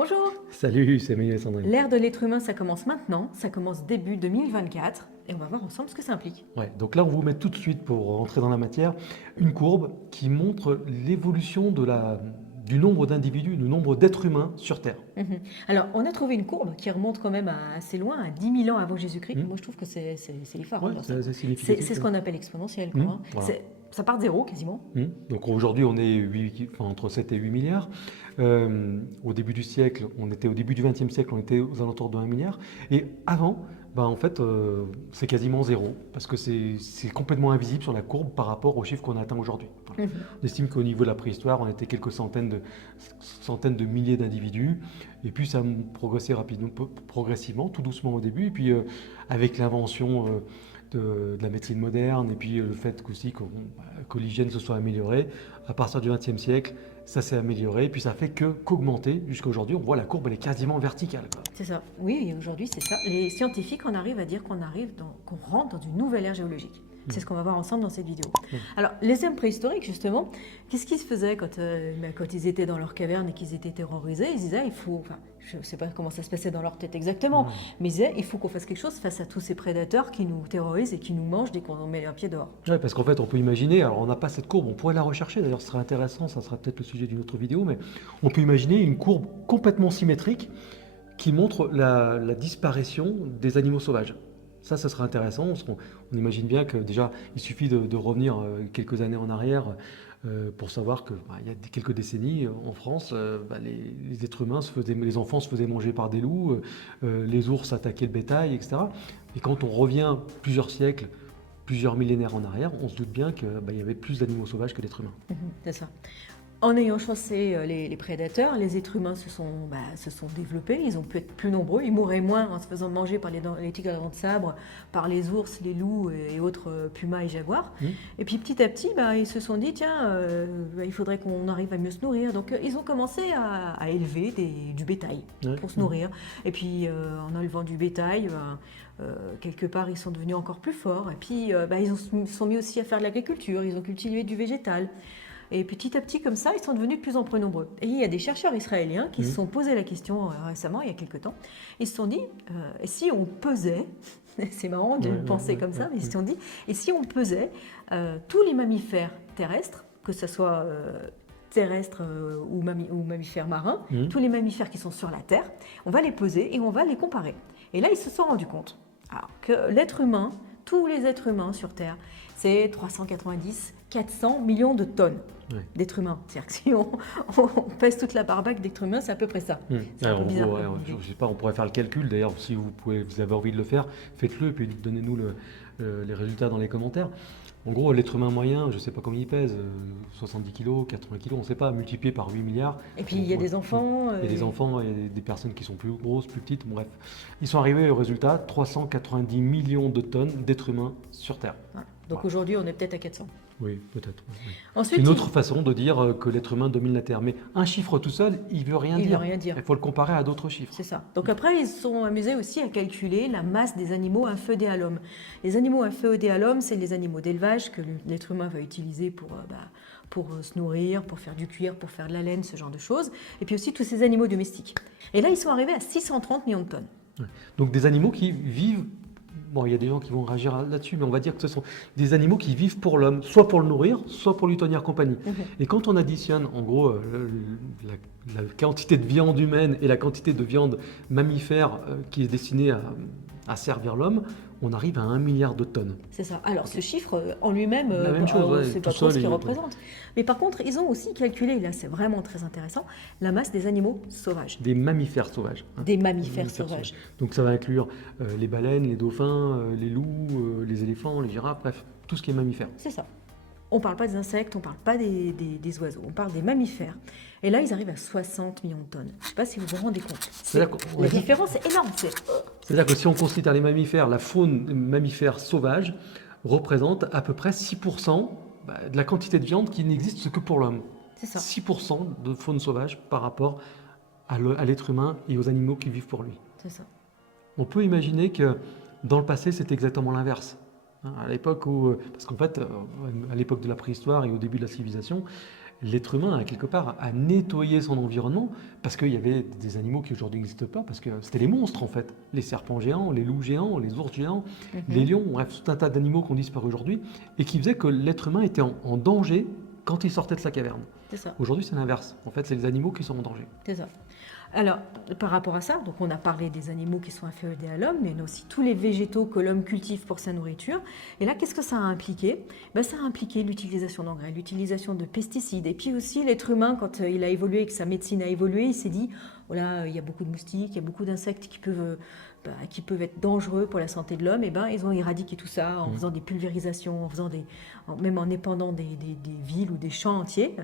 Bonjour. Salut, c'est Emmanuel Sandrine. L'ère de l'être humain, ça commence maintenant, ça commence début 2024 et on va voir ensemble ce que ça implique. Ouais, donc là, on vous met tout de suite, pour rentrer dans la matière, une courbe qui montre l'évolution du nombre d'individus, du nombre d'êtres humains sur Terre. Mhm. Alors, on a trouvé une courbe qui remonte quand même assez loin, à 10 000 ans avant Jésus-christ. Hmm. Moi, je trouve que c'est l'effort. Ouais, Hein, c'est assez c'est significatif. ce qu'on appelle exponentiel. Hmm, Quoi, hein. voilà. Ça part de zéro quasiment. Donc aujourd'hui, on est entre 7 et 8 milliards. Au début du siècle, au début du XXe siècle, on était aux alentours de 1 milliard. Et avant, en fait, c'est quasiment zéro, parce que c'est complètement invisible sur la courbe par rapport aux chiffres qu'on a atteints aujourd'hui. Voilà. Mhm. On estime qu'au niveau de la préhistoire, on était quelques centaines de milliers d'individus, et puis ça a progressé progressivement, tout doucement au début, et puis avec l'invention de la médecine moderne, et puis le fait aussi que l'hygiène se soit améliorée, à partir du XXe siècle, ça s'est amélioré, et puis ça fait qu'augmenter jusqu'à aujourd'hui. On voit la courbe, elle est quasiment verticale, quoi. C'est ça. Oui, aujourd'hui, c'est ça. Les scientifiques en arrivent à dire qu'on rentre dans une nouvelle ère géologique. C'est ce qu'on va voir ensemble dans cette vidéo. Alors, les hommes préhistoriques, justement, qu'est-ce qu'ils se faisaient quand ils étaient dans leur caverne et qu'ils étaient terrorisés? Ils disaient, je ne sais pas comment ça se passait dans leur tête exactement, mais ils disaient, il faut qu'on fasse quelque chose face à tous ces prédateurs qui nous terrorisent et qui nous mangent dès qu'on met un pied dehors. Ouais, parce qu'en fait, on peut imaginer, alors on n'a pas cette courbe, on pourrait la rechercher, d'ailleurs ce serait intéressant, ça sera peut-être le sujet d'une autre vidéo, mais on peut imaginer une courbe complètement symétrique qui montre la disparition des animaux sauvages. Ça serait intéressant, parce qu'on imagine bien que déjà, il suffit de revenir quelques années en arrière pour savoir qu'il y a quelques décennies en France, les êtres humains, les enfants se faisaient manger par des loups, les ours attaquaient le bétail, etc. Et quand on revient plusieurs siècles, plusieurs millénaires en arrière, on se doute bien qu'il y avait plus d'animaux sauvages que d'êtres humains. C'est ça. En ayant chassé les prédateurs, les êtres humains se sont développés, ils ont pu être plus nombreux, ils mouraient moins en se faisant manger par les tigres à dents de sabre, par les ours, les loups et autres pumas et jaguars. Et puis petit à petit, ils se sont dit, tiens, il faudrait qu'on arrive à mieux se nourrir. Donc ils ont commencé à élever du bétail pour se nourrir. Et puis en élevant du bétail, quelque part, ils sont devenus encore plus forts. Et puis ils se sont mis aussi à faire de l'agriculture, ils ont cultivé du végétal. Et petit à petit, comme ça, ils sont devenus de plus en plus nombreux. Et il y a des chercheurs israéliens qui se sont posé la question récemment, il y a quelques temps. Ils se sont dit, et si on pesait, c'est marrant de penser comme ça, mais ils se sont dit, et si on pesait tous les mammifères terrestres, que ce soit terrestres ou mammifères marins, tous les mammifères qui sont sur la Terre, on va les peser et on va les comparer. Et là, ils se sont rendus compte que l'être humain, tous les êtres humains sur Terre, c'est 400 millions de tonnes d'êtres humains. C'est-à-dire que si on pèse toute la barbaque d'êtres humains, c'est à peu près ça. C'est un peu bizarre. Je sais pas, on pourrait faire le calcul. D'ailleurs, si vous avez envie de le faire, faites-le et puis donnez-nous les résultats dans les commentaires. En gros, l'être humain moyen, je ne sais pas combien il pèse, 70 kg, 80 kg, on ne sait pas, multiplié par 8 milliards. Et puis il y a des enfants. Il y a des enfants, il y a des personnes qui sont plus grosses, plus petites, bref. Ils sont arrivés au résultat, 390 millions de tonnes d'êtres humains sur Terre. Donc aujourd'hui, on est peut-être à 400. Oui, peut-être. Oui. Ensuite, c'est une autre façon de dire que l'être humain domine la Terre. Mais un chiffre tout seul, il ne veut rien dire. Il faut le comparer à d'autres chiffres. C'est ça. Donc après, ils se sont amusés aussi à calculer la masse des animaux inféodés à l'homme. Les animaux inféodés à l'homme, c'est les animaux d'élevage que l'être humain va utiliser pour se nourrir, pour faire du cuir, pour faire de la laine, ce genre de choses. Et puis aussi tous ces animaux domestiques. Et là, ils sont arrivés à 630 millions de tonnes. Ouais. Donc des animaux qui vivent... Bon, il y a des gens qui vont réagir là-dessus, mais on va dire que ce sont des animaux qui vivent pour l'homme, soit pour le nourrir, soit pour lui tenir compagnie. Et quand on additionne, en gros, la quantité de viande humaine et la quantité de viande mammifère qui est destinée à servir l'homme, on arrive à 1 milliard de tonnes. C'est ça. Alors ce chiffre en lui-même, c'est pas trop ce qu'il représente. Mais par contre, ils ont aussi calculé, là c'est vraiment très intéressant, la masse des animaux sauvages. Des mammifères sauvages. Des mammifères sauvages. Donc ça va inclure les baleines, les dauphins, les loups, les éléphants, les girafes, bref, tout ce qui est mammifère. C'est ça. On ne parle pas des insectes, on ne parle pas des oiseaux, on parle des mammifères. Et là, ils arrivent à 60 millions de tonnes. Je ne sais pas si vous vous rendez compte. La différence est énorme. C'est-à-dire que si on considère les mammifères, la faune mammifère sauvage représente à peu près 6% de la quantité de viande qui n'existe que pour l'homme. C'est ça. 6% de faune sauvage par rapport à l'être humain et aux animaux qui vivent pour lui. C'est ça. On peut imaginer que dans le passé, c'était exactement l'inverse. À l'époque parce qu'en fait, à l'époque de la préhistoire et au début de la civilisation, l'être humain, quelque part, a nettoyé son environnement parce qu'il y avait des animaux qui aujourd'hui n'existent pas, parce que c'était les monstres en fait. Les serpents géants, les loups géants, les ours géants, les lions, bref, tout un tas d'animaux qui ont disparu aujourd'hui et qui faisaient que l'être humain était en danger quand il sortait de sa caverne. C'est ça. Aujourd'hui, c'est l'inverse. En fait, c'est les animaux qui sont en danger. C'est ça. Alors, par rapport à ça, donc on a parlé des animaux qui sont inféodés à l'homme, mais il y a aussi tous les végétaux que l'homme cultive pour sa nourriture. Et là, qu'est-ce que ça a impliqué? Ça a impliqué l'utilisation d'engrais, l'utilisation de pesticides. Et puis aussi, l'être humain, quand il a évolué et que sa médecine a évolué, il s'est dit, voilà, il y a beaucoup de moustiques, il y a beaucoup d'insectes qui peuvent être dangereux pour la santé de l'homme. Et ils ont éradiqué tout ça en faisant des pulvérisations, même en épandant des villes ou des champs entiers,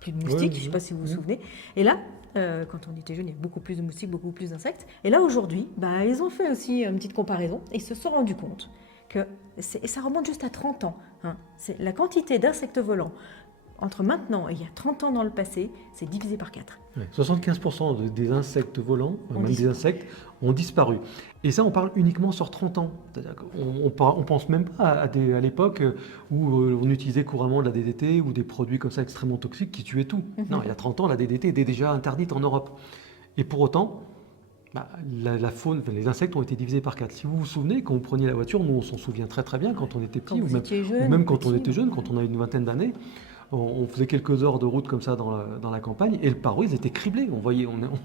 plus de moustiques, je ne sais pas si vous vous souvenez. Et là, quand on était jeune, il y a beaucoup plus de moustiques, beaucoup plus d'insectes. Et là, aujourd'hui, ils ont fait aussi une petite comparaison et ils se sont rendus compte que, et ça remonte juste à 30 ans, c'est la quantité d'insectes volants entre maintenant et il y a 30 ans dans le passé, c'est divisé par 4. 75% des insectes volants, des insectes, ont disparu. Et ça, on parle uniquement sur 30 ans. C'est-à-dire qu'on pense même pas à l'époque où on utilisait couramment de la DDT ou des produits comme ça extrêmement toxiques qui tuaient tout. Non, il y a 30 ans, la DDT était déjà interdite en Europe. Et pour autant, la faune, les insectes ont été divisés par 4. Si vous vous souvenez, quand vous preniez la voiture, nous on s'en souvient très très bien quand on était petit, ou même quand on était jeune, quand on a une vingtaine d'années. On faisait quelques heures de route comme ça dans la campagne et le pare ils étaient criblés.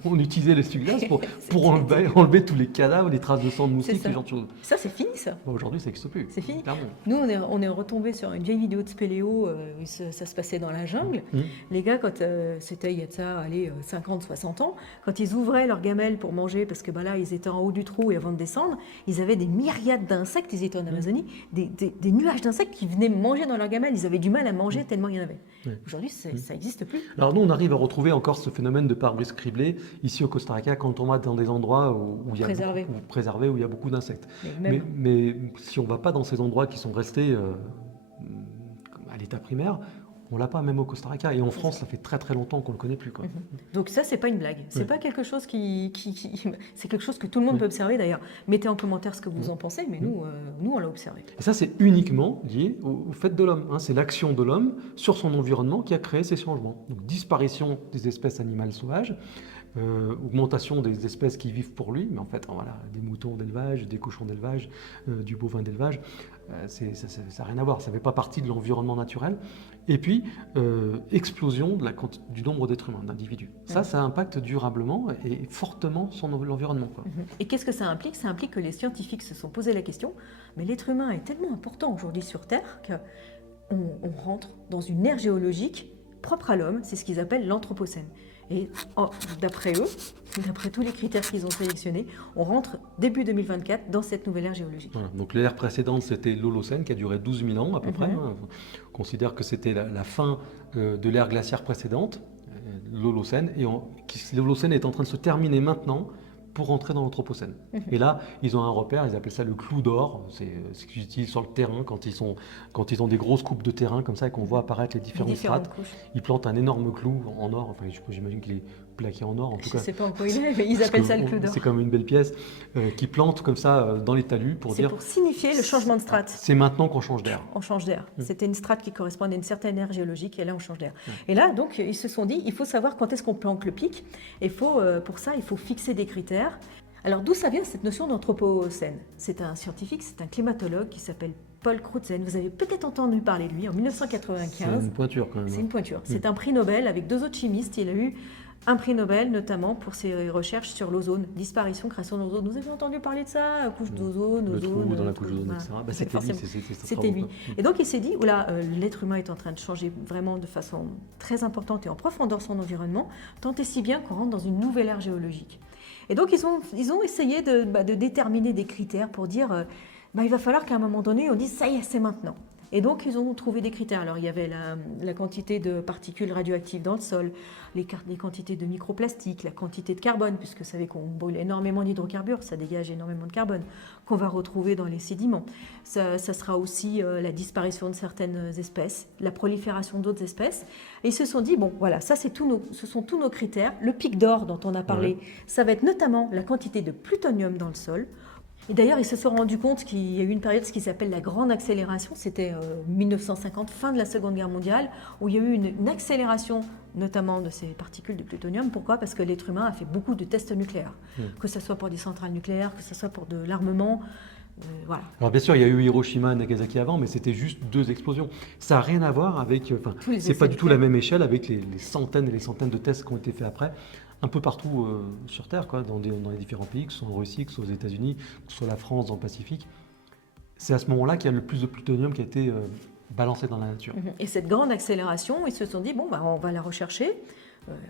On utilisait l'essuie-glace pour enlever tous les cadavres, les traces de sang de moustiques, ce genre de choses. Ça, c'est fini, ça. Aujourd'hui, ça n'existe plus. C'est fini. Clairement. Nous, on est retombé sur une vieille vidéo de Spéléo où ça se passait dans la jungle. Les gars, quand c'était il y a de ça, 50, 60 ans, quand ils ouvraient leur gamelle pour manger, parce que là, ils étaient en haut du trou et avant de descendre, ils avaient des myriades d'insectes, ils étaient en Amazonie, des nuages d'insectes qui venaient manger dans leur gamelle. Ils avaient du mal à manger tellement il y en avait. Oui. Aujourd'hui, ça n'existe plus. Alors nous, on arrive à retrouver encore ce phénomène de pare-brise criblé ici au Costa Rica quand on va dans des endroits où il y a préservés, où il y a beaucoup d'insectes. Mais si on ne va pas dans ces endroits qui sont restés à l'état primaire, on l'a pas même au Costa Rica. Et en France, ça fait très très longtemps qu'on ne le connaît plus. Donc ça, c'est pas une blague. C'est pas quelque chose c'est quelque chose que tout le monde peut observer d'ailleurs. Mettez en commentaire ce que vous en pensez, mais nous, on l'a observé. Et ça, c'est uniquement lié au fait de l'homme. C'est l'action de l'homme sur son environnement qui a créé ces changements. Donc disparition des espèces animales sauvages, augmentation des espèces qui vivent pour lui, mais en fait, voilà, des moutons d'élevage, des cochons d'élevage, du bovin d'élevage, ça n'a rien à voir, ça ne fait pas partie de l'environnement naturel. Et puis, explosion du nombre d'êtres humains, d'individus. Ça impacte durablement et fortement l'environnement. Et qu'est-ce que ça implique? Ça implique que les scientifiques se sont posé la question, mais l'être humain est tellement important aujourd'hui sur Terre qu'on rentre dans une ère géologique propre à l'homme, c'est ce qu'ils appellent l'Anthropocène. Et d'après eux, d'après tous les critères qu'ils ont sélectionnés, on rentre début 2024 dans cette nouvelle ère géologique. Voilà, donc l'ère précédente, c'était l'Holocène qui a duré 12 000 ans à peu près. On considère que c'était la fin de l'ère glaciaire précédente, l'Holocène. Et l'Holocène est en train de se terminer maintenant pour rentrer dans l'Anthropocène. Et là, ils ont un repère, ils appellent ça le clou d'or. C'est ce qu'ils utilisent sur le terrain quand ils ont des grosses coupes de terrain comme ça et qu'on voit apparaître les différentes strates. Couches. Ils plantent un énorme clou en or. Enfin, j'imagine qu'il est plaqué en or en tout cas. Je ne sais pas en quoi il est, mais ils appellent ça le clou d'or. C'est comme une belle pièce qui plante comme ça dans les talus pour dire. C'est pour signifier le changement de strate. C'est maintenant qu'on change d'air. On change d'air. C'était une strate qui correspondait à une certaine ère géologique et là on change d'air. Et là donc ils se sont dit il faut savoir quand est-ce qu'on plante le pic. Et pour ça il faut fixer des critères. Alors d'où ça vient cette notion d'anthropocène? C'est un scientifique, c'est un climatologue qui s'appelle Paul Crutzen. Vous avez peut-être entendu parler de lui en 1995. C'est une pointure quand même. C'est une pointure. C'est un prix Nobel avec 2 autres chimistes. Il a eu un prix Nobel notamment pour ses recherches sur l'ozone, disparition, création d'ozone. Vous avez entendu parler de ça? Couche d'ozone, le trou dans la couche d'ozone, etc. C'était lui. Et donc il s'est dit, l'être humain est en train de changer vraiment de façon très importante et en profondeur son environnement, tant et si bien qu'on rentre dans une nouvelle ère géologique. Et donc, ils ont essayé de déterminer des critères pour dire il va falloir qu'à un moment donné, on dise ça y est, c'est maintenant. Et donc, ils ont trouvé des critères. Alors, il y avait la quantité de particules radioactives dans le sol, les quantités de microplastiques, la quantité de carbone, puisque vous savez qu'on brûle énormément d'hydrocarbures, ça dégage énormément de carbone, qu'on va retrouver dans les sédiments. Ça sera aussi la disparition de certaines espèces, la prolifération d'autres espèces. Et ils se sont dit, ça, ce sont tous nos critères. Le pic d'or dont on a parlé, ça va être notamment la quantité de plutonium dans le sol. Et d'ailleurs, ils se sont rendus compte qu'il y a eu une période, ce qui s'appelle la grande accélération, c'était 1950, fin de la Seconde Guerre mondiale, où il y a eu une accélération notamment de ces particules de plutonium. Pourquoi? Parce que l'être humain a fait beaucoup de tests nucléaires, que ce soit pour des centrales nucléaires, que ce soit pour de l'armement. Voilà. Alors bien sûr, il y a eu Hiroshima et Nagasaki avant, mais c'était juste 2 explosions. Ça n'a rien à voir avec... c'est pas du tout la même échelle avec les centaines et les centaines de tests qui ont été faits après, un peu partout sur Terre, quoi, dans les différents pays, que ce soit en Russie, que ce soit aux États-Unis, que ce soit la France dans le Pacifique. C'est à ce moment-là qu'il y a le plus de plutonium qui a été balancé dans la nature. Et cette grande accélération, ils se sont dit, bon, on va la rechercher.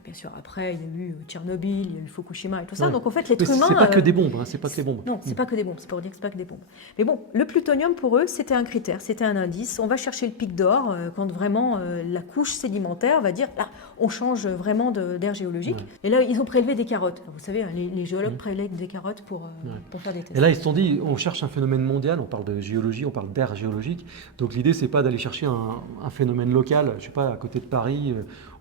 Bien sûr, après, il y a eu Tchernobyl, il y a eu Fukushima et tout ça. Ouais. Donc en fait, l'être humain... C'est pas que des bombes, c'est pas que des bombes. Non, c'est pas que des bombes, c'est pour dire que c'est pas que des bombes. Mais bon, le plutonium, pour eux, c'était un critère, c'était un indice. On va chercher le pic d'or quand vraiment la couche sédimentaire va dire, là, on change vraiment d'ère géologique. Et là, ils ont prélevé des carottes. Vous savez, les géologues prélèvent des carottes pour faire des tests. Et là, ils se sont dit, on cherche un phénomène mondial, on parle de géologie, on parle d'ère géologique. Donc l'idée, c'est pas d'aller chercher un phénomène local, je sais pas, à côté de Paris,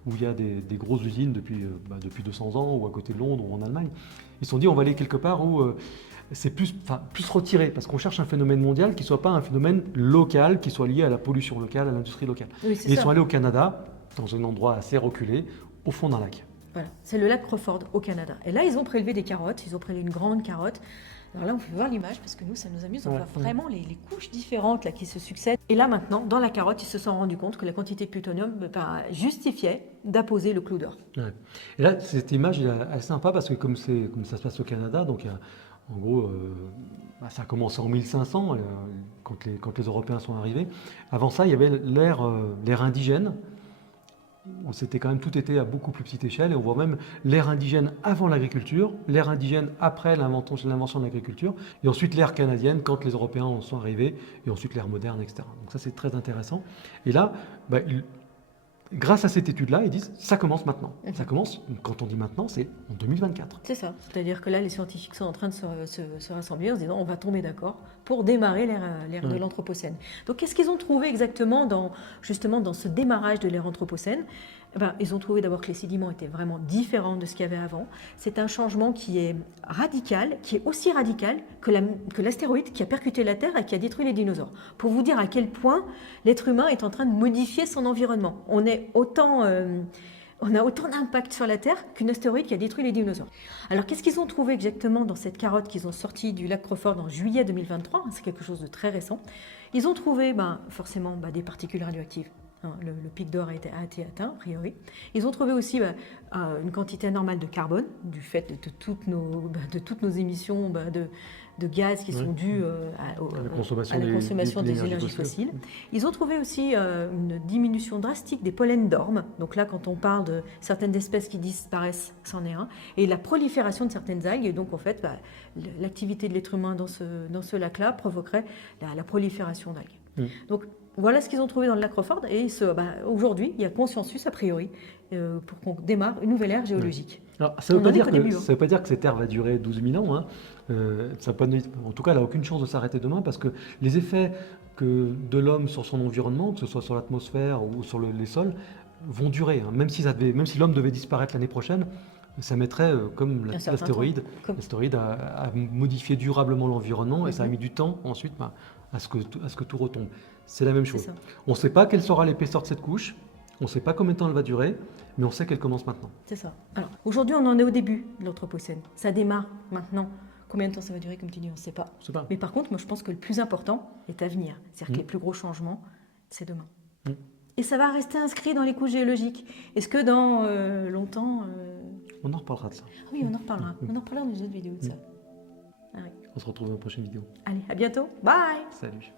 où il y a des grosses usines depuis 200 ans, ou à côté de Londres, ou en Allemagne. Ils se sont dit, on va aller quelque part où c'est plus retiré, parce qu'on cherche un phénomène mondial qui ne soit pas un phénomène local, qui soit lié à la pollution locale, à l'industrie locale. Oui, et ils sont allés au Canada, dans un endroit assez reculé, au fond d'un lac. Voilà, c'est le lac Crawford au Canada. Et là, ils ont prélevé des carottes, ils ont prélevé une grande carotte. Alors là, on peut voir l'image parce que nous, ça nous amuse. On voit vraiment les couches différentes là, qui se succèdent. Et là, maintenant, dans la carotte, ils se sont rendus compte que la quantité de plutonium justifiait d'apposer le clou d'or. Ouais. Et là, cette image est assez sympa parce que comme ça se passe au Canada, donc en gros, ça a commencé en 1500 quand les Européens sont arrivés. Avant ça, il y avait l'ère indigène, où c'était quand même tout était à beaucoup plus petite échelle, et on voit même l'ère indigène avant l'agriculture, l'ère indigène après l'invention de l'agriculture, et ensuite l'ère canadienne quand les Européens en sont arrivés, et ensuite l'ère moderne, etc. Donc ça c'est très intéressant. Et là, grâce à cette étude-là, ils disent ça commence maintenant. Ça commence, quand on dit maintenant, c'est en 2024. C'est ça. C'est-à-dire que là, les scientifiques sont en train de se rassembler en se disant on va tomber d'accord pour démarrer l'ère de l'Anthropocène. Donc qu'est-ce qu'ils ont trouvé exactement justement dans ce démarrage de l'ère Anthropocène? Ils ont trouvé d'abord que les sédiments étaient vraiment différents de ce qu'il y avait avant. C'est un changement qui est radical, qui est aussi radical que l'astéroïde qui a percuté la Terre et qui a détruit les dinosaures. Pour vous dire à quel point l'être humain est en train de modifier son environnement. On a autant d'impact sur la Terre qu'une astéroïde qui a détruit les dinosaures. Alors qu'est-ce qu'ils ont trouvé exactement dans cette carotte qu'ils ont sortie du lac Crawford en juillet 2023? C'est quelque chose de très récent. Ils ont trouvé forcément des particules radioactives. Le pic d'or a été atteint, a priori. Ils ont trouvé aussi une quantité anormale de carbone, du fait de toutes nos émissions de gaz qui sont dues à la consommation des énergies fossiles. Ils ont trouvé aussi une diminution drastique des pollens d'ormes. Donc là, quand on parle de certaines espèces qui disparaissent, c'en est un. Et la prolifération de certaines algues. Et donc, en fait, l'activité de l'être humain dans ce lac-là provoquerait la prolifération d'algues. Donc, voilà ce qu'ils ont trouvé dans le lac Crawford et aujourd'hui, il y a consensus a priori pour qu'on démarre une nouvelle ère géologique. Alors, ça ne veut pas dire que cette ère va durer 12 000 ans. En tout cas, elle n'a aucune chance de s'arrêter demain parce que les effets de l'homme sur son environnement, que ce soit sur l'atmosphère ou sur les sols, vont durer. Même si l'homme devait disparaître l'année prochaine, ça mettrait, comme l'astéroïde, à modifier durablement l'environnement et ça a mis du temps ensuite à ce que tout retombe. C'est la même chose. On ne sait pas quelle sera l'épaisseur de cette couche, on ne sait pas combien de temps elle va durer, mais on sait qu'elle commence maintenant. C'est ça. Alors, aujourd'hui, on en est au début de l'Anthropocène. Ça démarre maintenant. Combien de temps ça va durer, comme tu dis, on ne sait pas. Mais par contre, moi, je pense que le plus important est à venir. C'est-à-dire que les plus gros changements, c'est demain. Et ça va rester inscrit dans les couches géologiques. Est-ce que dans longtemps... On en reparlera de ça. Ah oui, on en reparlera. On en reparlera dans une autre vidéo de ça. On se retrouve dans la prochaine vidéo. Allez, à bientôt. Bye. Salut.